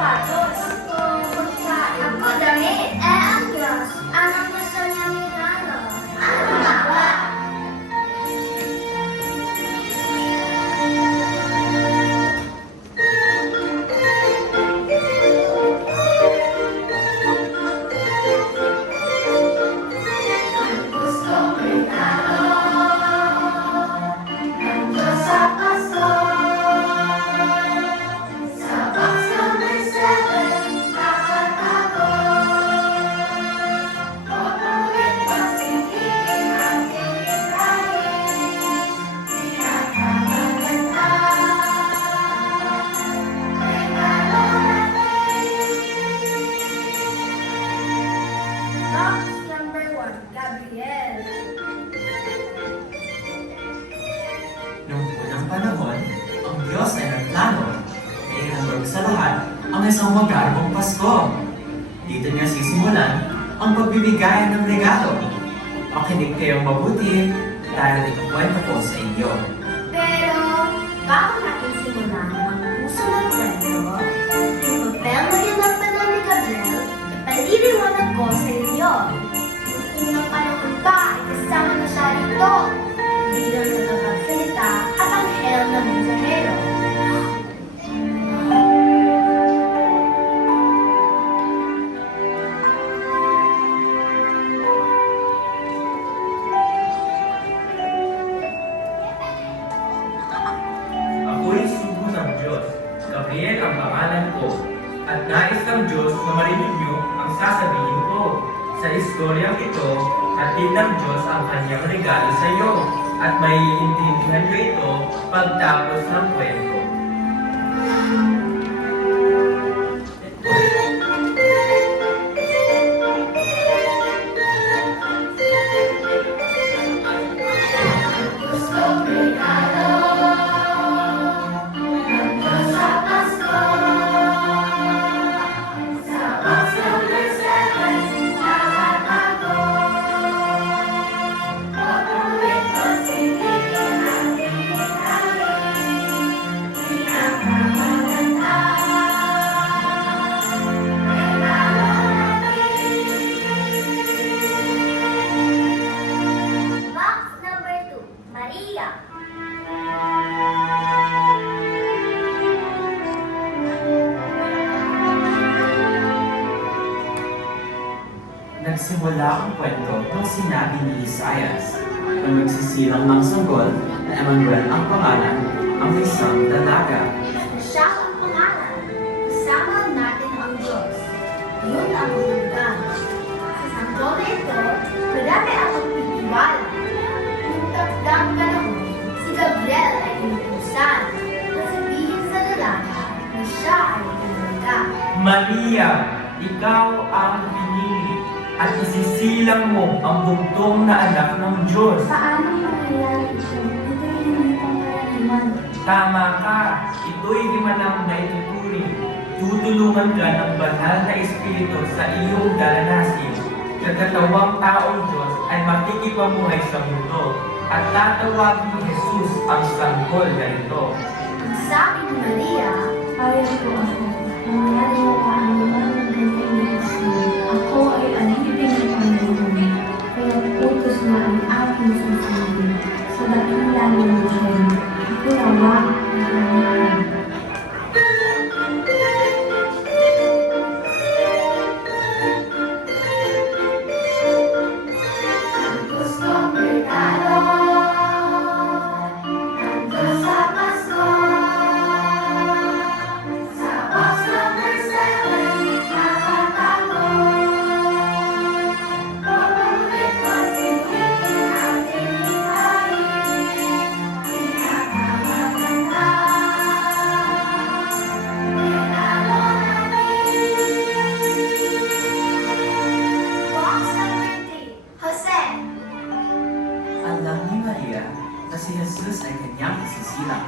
sapatos. Ako, pagkain. Ako, damit. Ang Diyos. Anong gusto niyang regalo? Ano nga ba? Box number 1, Gabriel. Noong unang panahon, ang Diyos ay nagplano na ihandog sa lahat ang isang magarbong Pasko. Dito niya sisimulan ang pagbibigay ng regalo. Makinig kayong mabuti dahil ikukwento ko sa inyo. Pero, bago natin simulan ang puso ng kwento, yung papel na ginagpala ni Gabriel, ipaliliwanag ko sa inyo. Yung unang panahon pa ay kasama na siya rito, bilang nagpapagsalita at anghel na mensahero. Ako'y sugo ng Diyos. Gabriel ang pangalan ko. At nais ng Diyos na marinig niyo ang sasabihin ko. Sa istoryang ito, hatid ng Diyos ang kanyang regalo sa iyo. At maiintindihan niyo ito pagtapos ng kwento. Box number 2, Maria. Nagsimula ang kwento nung sinabi ni Isaias na magsisilang ng sanggol na Emmanuel ang pangalan, ang isang dalaga. Siya ang pangalan. Isama natin ang Diyos. Yun ang hulugan. Sa sanggol na ito, marami ang magtitiwala. Nung tagdang panahon, si Gabriel ay inutusan na sabihin sa dalaga na siya ay dalaga. Maria, ikaw ang pinili at isisilang mo ang bugtong na anak ng Diyos. Paano mangyayari ito? Ito'y hindi pangkaraniwan. Tama ka, ito'y limanang na ituturing. Tutulungan ka ng banal na Espiritu sa iyong daranasin. Kagatawang taong Diyos ay makikipamuhay sa mundo at tatawagin ni Jesus ang sanggol na ito. Ang sabi ni Maria, Payag ko ako, nangyari mo pa ang mga nagkantay ni Jesus. Ako ay alipin ng Panginoon, kaya utos na ang aking sasabi. Sa dakila ng Diyan, ako nawa ang Panginoon. gustong regalo nandun sa Pasko. Sa box number 7, nakatago. Papalit ko silipin ang tinitayin. Pinakamaganda. Regalo natin. Box number 3, Jose. Alam ni Maria na si Jesus ay kanyang isisilang.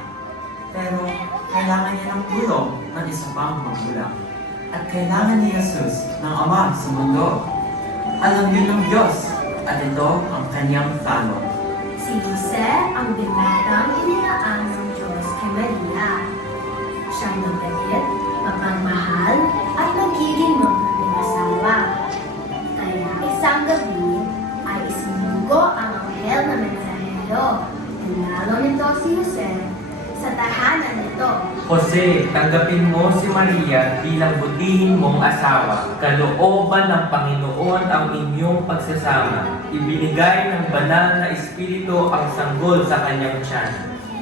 Pero kailangan niya ng tulong ng isa pang magulang. At kailangan ni Jesus ng Ama sa mundo. Alam yun ng Diyos at ito ang kanyang plano. Si Jose ang binatang inilaan ng Diyos kay Maria. Siyang mabait, mapagmahal, Jose, tanggapin mo si Maria bilang butihin mong asawa. Kalooban ng Panginoon ang inyong pagsasama. Ibinigay ng banal na Espiritu ang sanggol sa kanyang tiyan.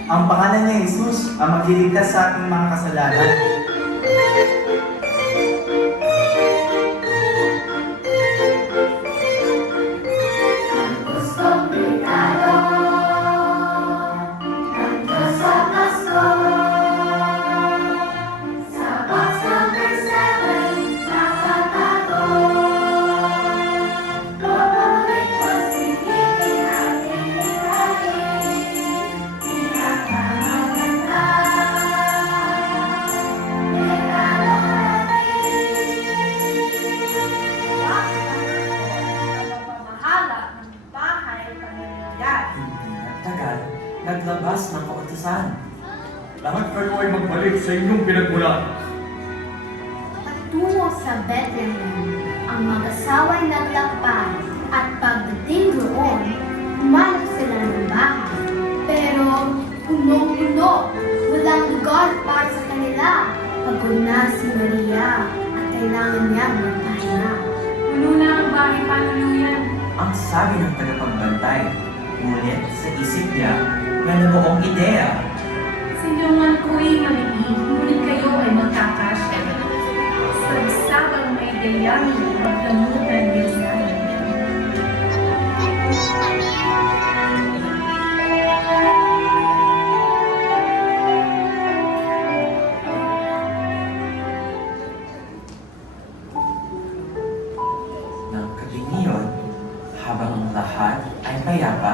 Ang pangalan ni Jesus ang magliligtas sa ating mga kasalanan. Ang gustong regalo ng Diyos sa Pasko. Sa box number 7, nakatago. Pabalik ko silipin ating hirahin. Pinakamaganda. Regalo natin. Box number 4, napamahala ng bahay pamilya. Hindi nagtagal, naglabas ng kautusan. Lahat kayo ay magbalik sa inyong pinagmulan. Patungo sa Bethlehem, ang mag-asawa'y naglakbay at pagdating roon, humanap sila ng bahay. Pero punong-puno, walang lugar para sa kanila. Pagod na si Maria at kailangan niyang magpahinga. Puno na ang bahay panuluyan. Ang sabi ng tagapagbantay, ngunit sa isip niya, may nabuong ideya. Silungan ko'y maliit, ngunit kayo ay magkakasya. Sagsabang may dayamin, magdamutan din sana. Ng gabing iyon, habang ang lahat ay payapa,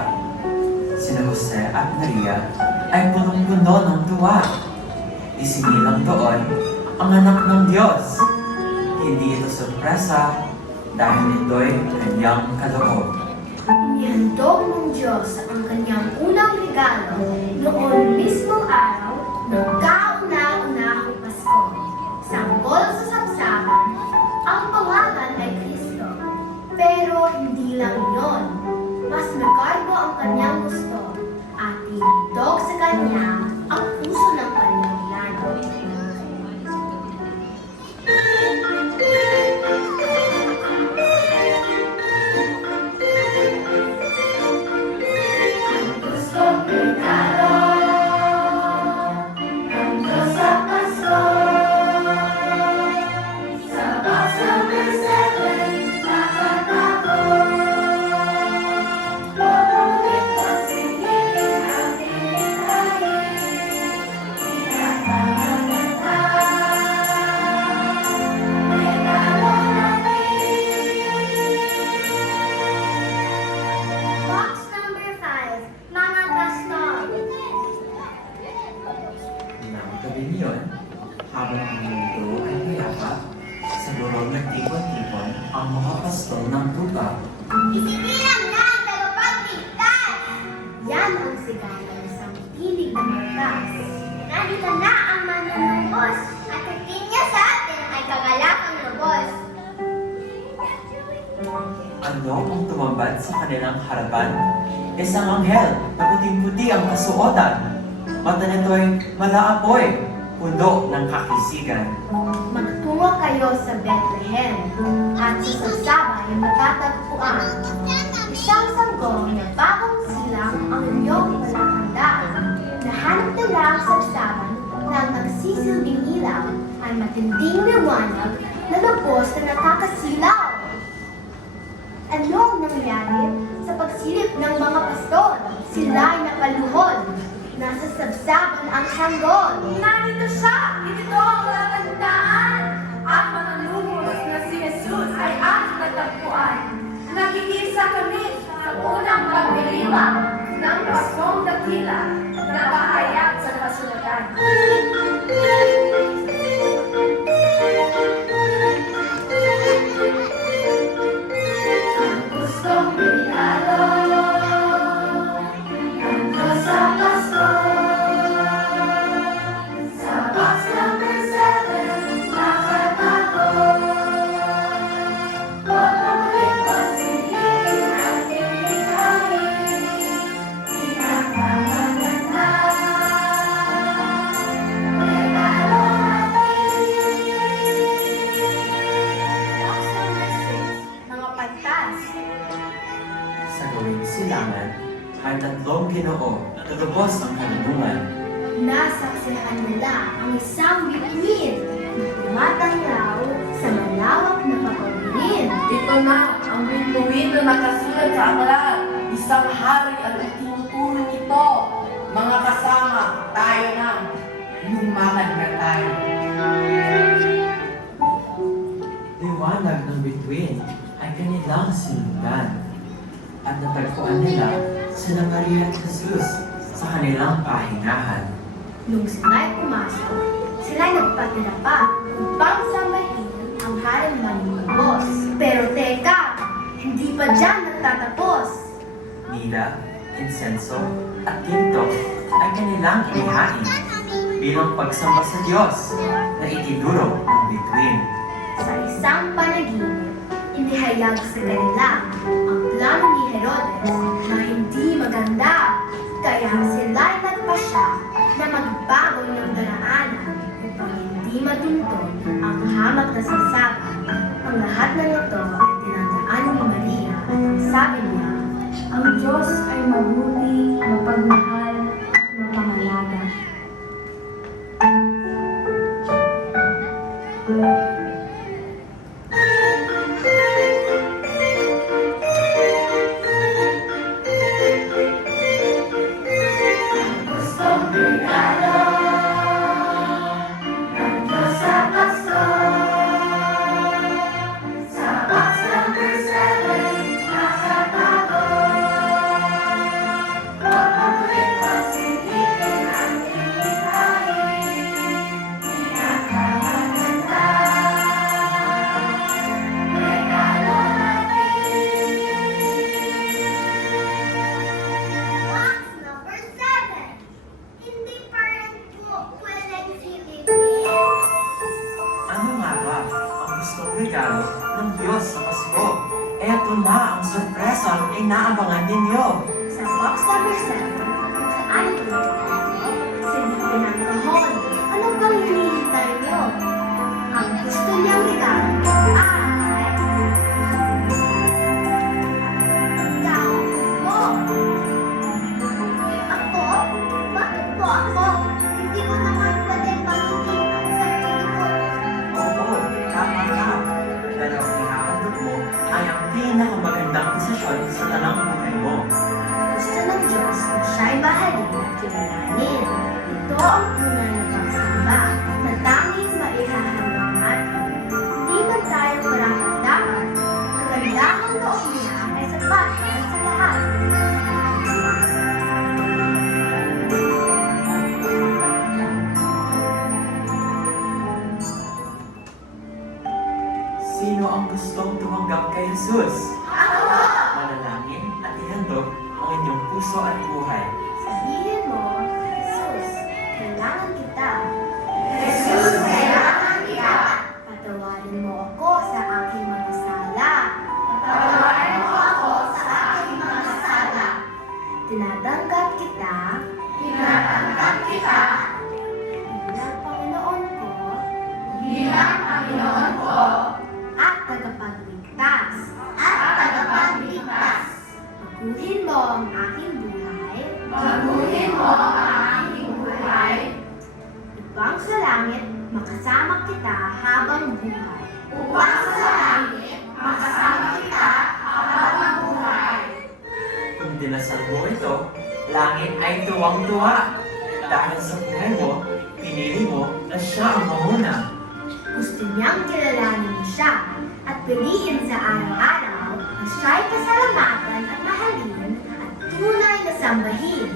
sina Jose at Maria ay punong-puno ng tuwa. Isinilang doon ang anak ng Diyos. Hindi ito sorpresa dahil ito'y kanyang kaloob. Inihandog ng Diyos ang kanyang unang regalo noon mismong araw ng kauna-unahang Pasko. Sanggol sa sabsaban, ang pangalan ay Kristo. Pero hindi lang yon. Mas nagarbo ang kanyang gusto at inhandog sa kanya ang puso ng kanyang plano. Ang gustong regalo ng Diyos sa Pasko. Sa box number 7, nakatago. Pabalik ko silipin ating hirahin. Pinakamaganda. Regalo natin. Box number 5, mga pastor. Ng gabing iyon, habang ang mundo ay payapa, sa burong nagtipon-tipon ang mga pastol ng tupa. Isinilang na ang tagapagligtas! Yan ang sigala ng isang tinig na markas. Narito na ang manunubos at hatin niya sa atin ay kagalakang lubos. Ano ang tumambad sa kanilang harapan? Isang anghel na puting-puti ang kasuotan. Mata nito'y malaapoy, puno ng kakisigan. Magtungo kayo sa Bethlehem at sa sabsabay matatagpuan. Isang sanggol na bagong silang ang inyong palatandaan. Nahanap nila ang sabsaban na ang nagsisilbing ilaw ay matinding liwanag na lubos na nakakasilaw. Ano ang nangyari sa pagsilip ng mga pastor? Sila ay napaluhod. Nasa sabsaban ang sanggol. Narito siya! Ito ang palatandaan! Ang mga lumos na si Jesus ay ating natagpuan. Nag-iisa kami sa unang pagdiriwang ng Paskong Dakila na bahayag sa kasulatan. Ang gustong regalo ng Diyos sa Pasko. Sa box number 7, nakatago. Pabalik ko silipin ating hirahin. Pinakamaganda. tatlong Ginoo na lubos ang karunungan. Nasaksihan nila ang isang bituin na tumatanglaw sa malawak na papawirin. Ito na ang bituin na nakasulat sa aklat. Isang hari ang itinuturo nito. Mga kasama, tayo na. Lumakad na tayo. Liwanag ng bituin ay kanilang sinundan. At natagpuan nila sila Maria at Jesus sa kanilang pahingahan. Nung sila'y pumasok, sila'y nagpatira pa upang sambahin ang haring manunubos. Pero teka, hindi pa dyan nagtatapos. Nila, insenso, at ginto ay kanilang inihain bilang pagsamba sa Diyos na itinuro ng bituin. Sa isang panaginip, inihayag sa kanila ang plano ni Herodes na hindi maganda. Kaya sila'y nagpasya na magbago ng daraanan upang hindi matuntun ang hamak na sasaba. Ang lahat ng ito ay tinandaan ni Maria at ang sabi niya, Ang Diyos ay mabuti, mapagmahal, at mapangalaga. Gustong regalo ng Diyos sa Pasko. Sa box number 7, nakatago. Paborito silipin ang ilikhain. Pinakamaganda. Regalo natin. Box number 7. Hindi pa rin po pwedeng silipin. Ano nga ba ang gustong regalo ng Diyos sa Pasko? Eto na ang sorpresang inaabangan ninyo. Sa box number 7, kung saan ito, silipin ang kahon. Ano bang hinihintay nyo? Ang gusto niyang regalo ay... Gawin mo! Ako? Bakit po ako? Hindi ko naman pwedeng palitin ang sarili ko. Oo, tama ka. Pero ang hinahandog mo ay ang pinakamagandang desisyon sa tanang buhay mo. Gusto ng Diyos na siya'y mahalin at kilalanin. Ito ang tunay na pagsamba na tanging maihahandog natin. Hindi man tayo karapat-dapat, kagandahang loob niya ay sapat para sa lahat. Sino ang gustong tumanggap kay Jesus? Manalangin at ihandog ang inyong puso at buhay. Sabihin mo, Jesus, kailangan kita. Jesus, kailangan kita. Patawarin mo ako sa aking mga sala. Patawarin mo ako sa aking mga sala. Tinatanggap kita. Tinatanggap kita. Bilang Panginoon ko. Bilang Panginoon ko. At tagapagligtas. At tagapagligtas. Baguhin mo ang aking buhay. Baguhin mo ang aking buhay. Upang sa langit, makasama kita habang buhay. Upang sa langit, makasama kita habang buhay. Kung dinasal mo ito, langit ay tuwang-tuwa. Dahil sa buhay mo, pinili mo na siya ang mamuna. Gusto niyang kilalanin mo siya at piliin sa araw-araw na siya'y pasalamatan at mahalin at tunay na sambahin.